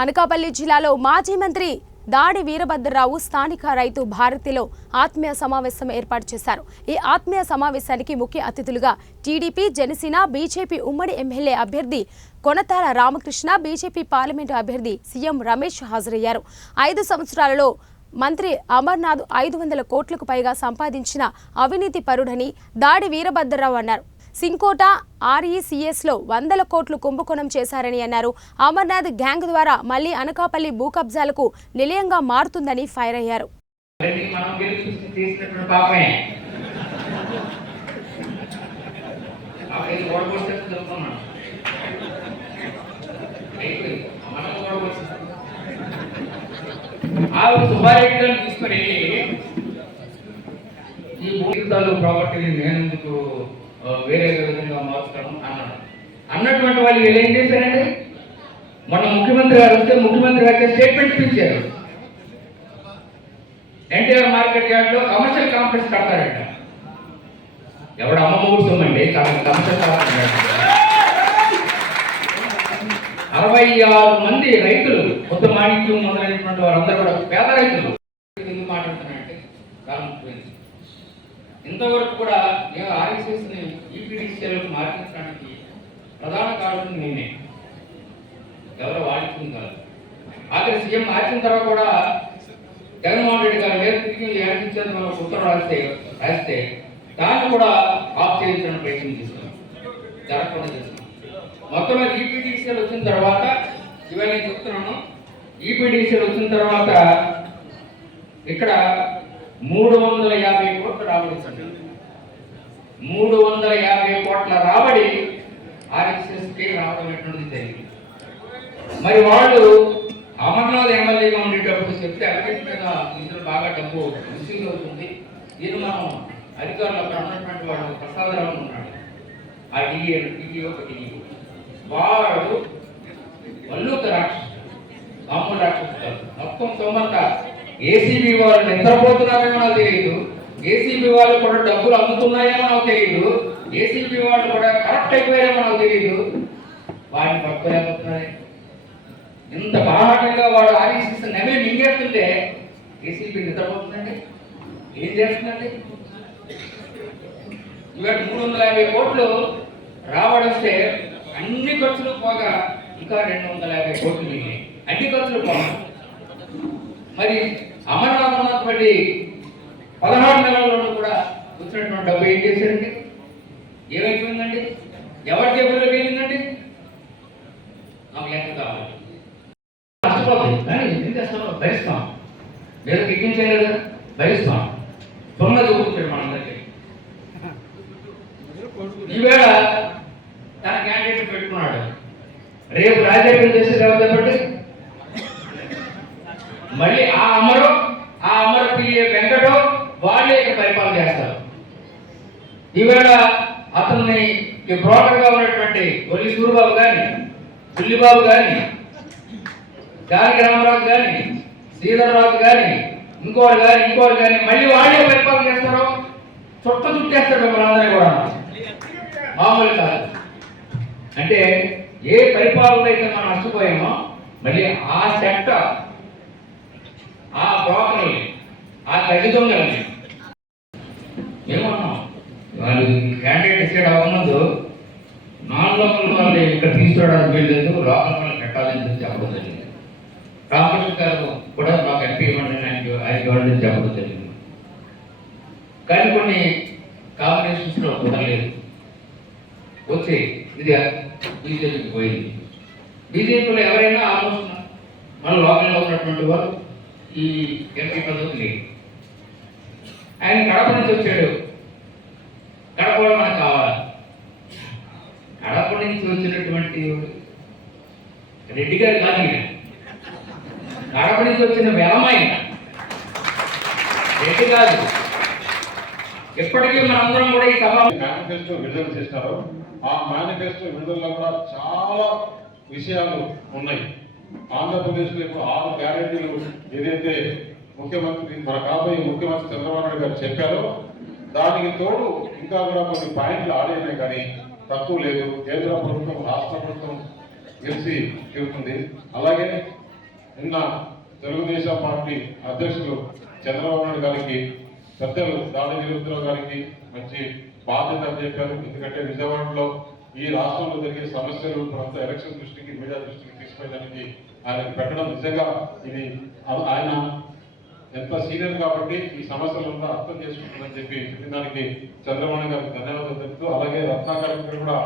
అనకాపల్లి జిల్లాలో మాజీ మంత్రి దాడి వీరభద్రరావు స్థానిక రైతు భారతిలో ఆత్మీయ సమావేశం ఏర్పాటు చేశారు. ఈ ఆత్మీయ సమావేశానికి ముఖ్య అతిథులుగా టీడీపీ, జనసేన, బీజేపీ ఉమ్మడి ఎమ్మెల్యే అభ్యర్థి కొనతాల రామకృష్ణ, బీజేపీ పార్లమెంటు అభ్యర్థి సీఎం రమేష్ హాజరయ్యారు. 5 సంవత్సరాలలో మంత్రి అమర్నాథ్ 500 కోట్లకు పైగా సంపాదించిన అవినీతి పరుడని దాడి వీరభద్రరావు అన్నారు. సింకోట ఆర్ఈసీఎస్లో 100 కోట్లు కుంభకోణం చేశారని అన్నారు. అమర్నాథ్ గ్యాంగ్ ద్వారా మళ్లీ అనకాపల్లి భూ కబ్జాలకు నిలయంగా మారుతుందని ఫైర్ అయ్యారు. వేరే విధంగా మార్చుతాను అన్నటువంటి వాళ్ళు వీళ్ళు ఏం చేశారంటే, మొన్న ముఖ్యమంత్రి గారు వస్తే ముఖ్యమంత్రి గారు స్టేట్మెంట్ ఇచ్చారు. ఎన్టీఆర్ మార్కెట్ యార్డ్ లో కమర్షియల్ కాంప్లెక్స్ కడతారంట. ఎవడు అమ్మమూడు సొమ్మండి కమర్షియల్ కాంప్లెక్స్. 66 మంది రైతులు కొత్త మాణిక్యం మొదలైనటువంటి వారందరూ కూడా పేద రైతులు ఎందుకు మాట్లాడుతున్నారంటే కాలం ఇంతవరకు కూడా నేను ఆర్ఎస్ఎస్ని ఈపీడీసీలకు మార్పించడానికి ప్రధాన కారణం నేనే, ఎవరో వాడుతుంది కాదు. ఆఖరి సీఎం మార్చిన తర్వాత కూడా జగన్మోహన్ రెడ్డి గారు నేర్పించేందుకు ఉత్తరం రాస్తే దాన్ని కూడా ఆఫ్ చేయించడానికి ప్రయత్నం చేస్తున్నాం, జరగకుండా చేస్తున్నాం. మొత్తం ఈపీడీసీలు వచ్చిన తర్వాత ఇవన్నీ చెప్తున్నాను. ఈపీడీసీలు వచ్చిన తర్వాత ఇక్కడ 350 కోట్లు రాబడి, 350 కోట్ల రాబడి ఆర్ఎస్ఎస్కి రావడం జరిగింది. మరి వాళ్ళు అమర్నాథ్ ఎమ్మెల్యేగా ఉండేటప్పుడు చెప్తే అభివృద్ధిగా ఇందులో బాగా డబ్బు మిస్సింగ్ అవుతుంది. దీన్ని మనం అధికారులు అక్కడ ఉన్నటువంటి వాడు ప్రసాదరావు ఉన్నాడు, ఆ టీఈఓ వాడు వల్లుక రాక్షసు, మామూలు రాక్షసు మొత్తం సొమ్మంతా ఏసీబీ వాళ్ళు నిద్రపోతున్నారేమో నాకు తెలియదు, ఏసీబీ వాళ్ళు కూడా డబ్బులు అమ్ముతున్నాయేమో నాకు తెలియదు, ఏసీబీ వాళ్ళు కూడా కరెక్ట్ అయిపోయారేమో నాకు తెలియదు. వాడిని పట్టుకోలేకపోతున్నారే. ఇంత బాహాటంగా వాడు ఆర్ఎస్ఎస్ నవ్వే మింగేస్తుంటే ఏసీబీ నిద్రపోతుందండి. ఏం చేస్తుందండి? ఇవాళ 350 కోట్లు రాబడిస్తే అన్ని ఖర్చులు పోగా ఇంకా 250 కోట్లు మిగిలినాయి. అన్ని ఖర్చులు పోగా మరి అమర్నాథ్ ఉన్నటువంటి 16 నెలల్లో కూడా వచ్చినటువంటి డబ్బు ఏం చేశారండి? ఏమైపోయిందండి? ఎవరి జేబుల్లోకి వెళ్ళిందండి? నాకు లెక్క కావాలి. నష్టపోతుంది కానీ ఏం చేస్తామో భరిస్తాం, లేదా ఎక్కించాం కదా భరిస్తాం. తొమ్మిది చూపించాడు మనందరికీ. ఈవేళ తన క్యాండిడేట్ పెట్టుకున్నాడు, రేపు రాజకీయం చేసే కాబట్టి మళ్ళీ ఆ అమరు పిఏ వెంకటో వాళ్ళే ఇక్కడ పరిపాలన చేస్తారు. ఈవేళ అతన్ని బ్రోకర్గా ఉన్నటువంటి ఒలి సూరిబాబు కానీ, బుల్లిబాబు కానీ, జానకి రామరాజు కానీ, శ్రీధర్రాజు కానీ, ఇంకోటి కానీ మళ్ళీ వాళ్ళే పరిపాలన చేస్తారు. చుట్టేస్తారు మిమ్మల్ని అందరూ కూడా, మామూలు కాదు. అంటే ఏ పరిపాలన అయితే మనం నష్టపోయామో మళ్ళీ ఆ సెక్టర్, ఆ బ్రోకర్ని, ఆ తల్లి దొంగలని ఏమన్నాం. వాళ్ళు క్యాండిడేట్ డిసైడ్ అవ్వముందు నాన్ లోకల్ వాళ్ళు ఇక్కడ తీసుకోవడానికి వీల్లేదు, లోకల్ వాళ్ళు పెట్టాలని చెప్పడం జరిగింది. రామకృష్ణ గారు కూడా మాకు ఎంపీ ఇవ్వండి ఆయన గవర్నమెంట్ చెప్పడం జరిగింది. కానీ కొన్ని కాంబినేషన్స్లో కుదరలేదు. వచ్చి ఇది బీజేపీకి పోయింది. బీజేపీలో ఎవరైనా ఆల్మోస్ట్ మన లోకల్లో ఉన్నటువంటి వారు ఈ ఎంపీ పదవి లేదు. ఆయన కడప నుంచి వచ్చాడు, కడప కూడా మనకు కావాలి. కడప నుంచి వచ్చినటువంటి రెడ్డి గారు కాదు ఈయన, కడప నుంచి వచ్చిన వెలమైన రెడ్డి కాదు. ఎప్పటికీ మనందరం కూడా ఈ సభ మేనిఫెస్టో విడుదల చేశారు. ఆ మేనిఫెస్టో విడుదలలో కూడా చాలా విషయాలు ఉన్నాయి. ఆంధ్రప్రదేశ్లో ఇప్పుడు 6 గ్యారెంటీలు ఏదైతే ముఖ్యమంత్రి మన కాబోయే ముఖ్యమంత్రి చంద్రబాబు నాయుడు గారు చెప్పారో దానికి తోడు ఇంకా కూడా కొన్ని పాయింట్లు ఆడేనే కానీ తక్కువ లేదు. కేంద్ర ప్రభుత్వం రాష్ట్ర ప్రభుత్వం కలిసి చెబుతుంది. అలాగే నిన్న తెలుగుదేశం పార్టీ అధ్యక్షులు చంద్రబాబు నాయుడు గారికి, పెద్దలు దాడి వీరభద్రరావు గారికి మంచి బాధ్యత అని చెప్పారు. ఎందుకంటే విజయవాడలో ఈ రాష్ట్రంలో జరిగే సమస్యలు కొంత ఎలక్షన్ దృష్టికి, మీడియా దృష్టికి తీసుకెళ్ళడానికి ఆయనకు పెట్టడం నిజంగా ఇది ఆయన ఎంత సీనియర్ కాబట్టి ఈ సమస్యలంతా అర్థం చేసుకుంటుందని చెప్పి దానికి చంద్రబాబు గారికి ధన్యవాదాలు చెప్తూ, అలాగే రత్నాకర్ కూడా